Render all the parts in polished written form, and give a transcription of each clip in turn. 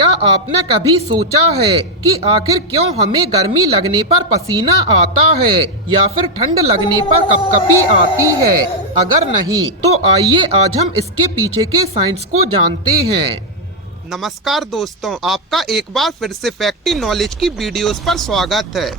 क्या आपने कभी सोचा है कि आखिर क्यों हमें गर्मी लगने पर पसीना आता है या फिर ठंड लगने पर कपकपी आती है? अगर नहीं तो आइए आज हम इसके पीछे के साइंस को जानते हैं। नमस्कार दोस्तों, आपका एक बार फिर से फैक्टी नॉलेज की वीडियोस पर स्वागत है।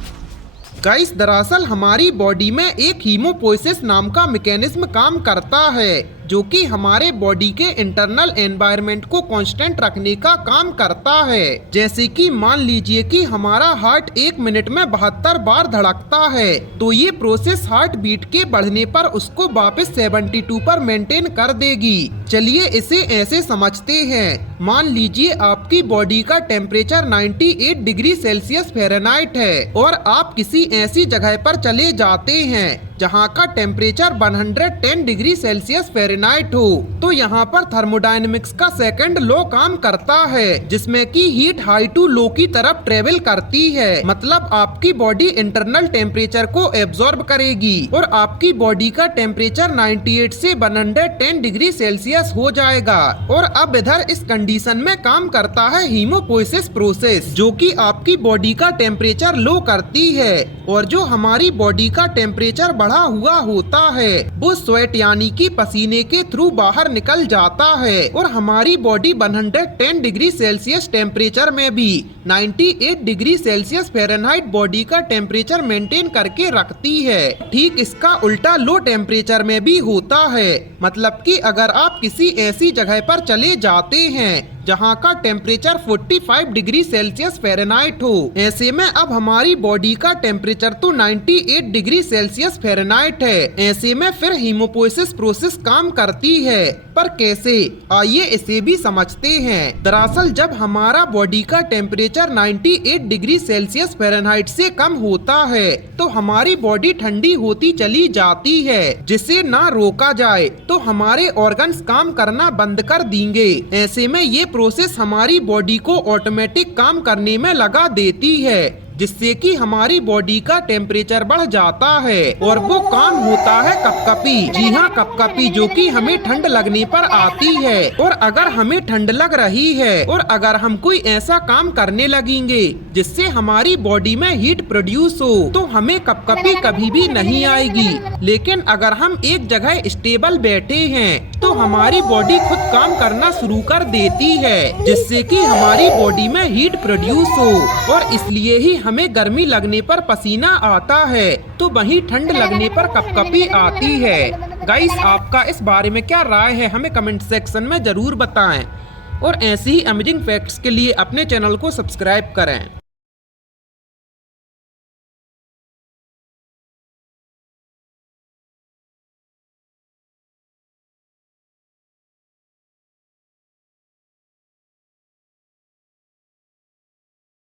गाइस, दरअसल हमारी बॉडी में एक हीमोपोइसिस नाम का मैकेनिज्म काम करता है जो कि हमारे बॉडी के इंटरनल एनवायरनमेंट को कांस्टेंट रखने का काम करता है। जैसे कि मान लीजिए कि हमारा हार्ट 1 मिनट में 72 बार धड़कता है, तो ये प्रोसेस हार्ट बीट के बढ़ने पर उसको वापस 72 पर मेंटेन कर देगी। चलिए इसे ऐसे समझते हैं। मान लीजिए आपकी बॉडी का टेम्परेचर 98 डिग्री सेल्सियस फ़ारेनहाइट है और आप किसी ऐसी जगह पर चले जाते हैं जहाँ का टेम्परेचर 110 डिग्री सेल्सियस फ़ारेनहाइट हो, तो यहाँ पर थर्मोडायनेमिक्स का सेकंड लॉ काम करता है, जिसमें कि हीट हाई टू लो की तरफ ट्रेवल करती है। मतलब आपकी बॉडी इंटरनल टेम्परेचर को एब्जॉर्ब करेगी और आपकी बॉडी का टेम्परेचर 98 से 110 डिग्री सेल्सियस हो जाएगा। और अब इधर इस कंडीशन में काम करता है हीमोपोइसिस प्रोसेस, जो कि आपकी बॉडी का टेम्परेचर लो करती है और जो हमारी बॉडी का टेम्परेचर बढ़ा हुआ होता है वो स्वेट यानी कि पसीने के थ्रू बाहर निकल जाता है और हमारी बॉडी 110 डिग्री सेल्सियस टेम्परेचर में भी 98 डिग्री सेल्सियस फ़ारेनहाइट बॉडी का टेम्परेचर मेंटेन करके रखती है। ठीक इसका उल्टा लो टेम्परेचर में भी होता है। मतलब कि अगर आप किसी ऐसी जगह पर चले जाते हैं जहाँ का टेम्परेचर 45 डिग्री सेल्सियस फ़ारेनहाइट हो, ऐसे में अब हमारी बॉडी का टेम्परेचर तो 98 डिग्री सेल्सियस फ़ारेनहाइट है। ऐसे में फिर हीमोपोइसिस प्रोसेस काम करती है, पर कैसे? आइए इसे भी समझते हैं। दरअसल जब हमारा बॉडी का टेम्परेचर 98 डिग्री सेल्सियस फ़ारेनहाइट से कम होता है तो हमारी बॉडी ठंडी होती चली जाती है, जिसे ना रोका जाए तो हमारे ऑर्गन्स काम करना बंद कर देंगे। ऐसे में ये प्रोसेस हमारी बॉडी को ऑटोमेटिक काम करने में लगा देती है, जिससे कि हमारी बॉडी का टेम्परेचर बढ़ जाता है और वो काम होता है कपकपी। जी हाँ, कपकपी, जो कि हमें ठंड लगने पर आती है। और अगर हमें ठंड लग रही है और अगर हम कोई ऐसा काम करने लगेंगे जिससे हमारी बॉडी में हीट प्रोड्यूस हो तो हमें कपकपी कभी भी नहीं आएगी। लेकिन अगर हम एक जगह स्टेबल बैठे हैं तो हमारी बॉडी खुद काम करना शुरू कर देती है, जिससे कि हमारी बॉडी में हीट प्रोड्यूस हो और इसलिए ही हमें गर्मी लगने पर पसीना आता है तो वहीं ठंड लगने पर कपकपी आती है। गाइस, आपका इस बारे में क्या राय है, हमें कमेंट सेक्शन में जरूर बताएं और ऐसी ही अमेजिंग फैक्ट्स के लिए अपने चैनल को सब्सक्राइब करें।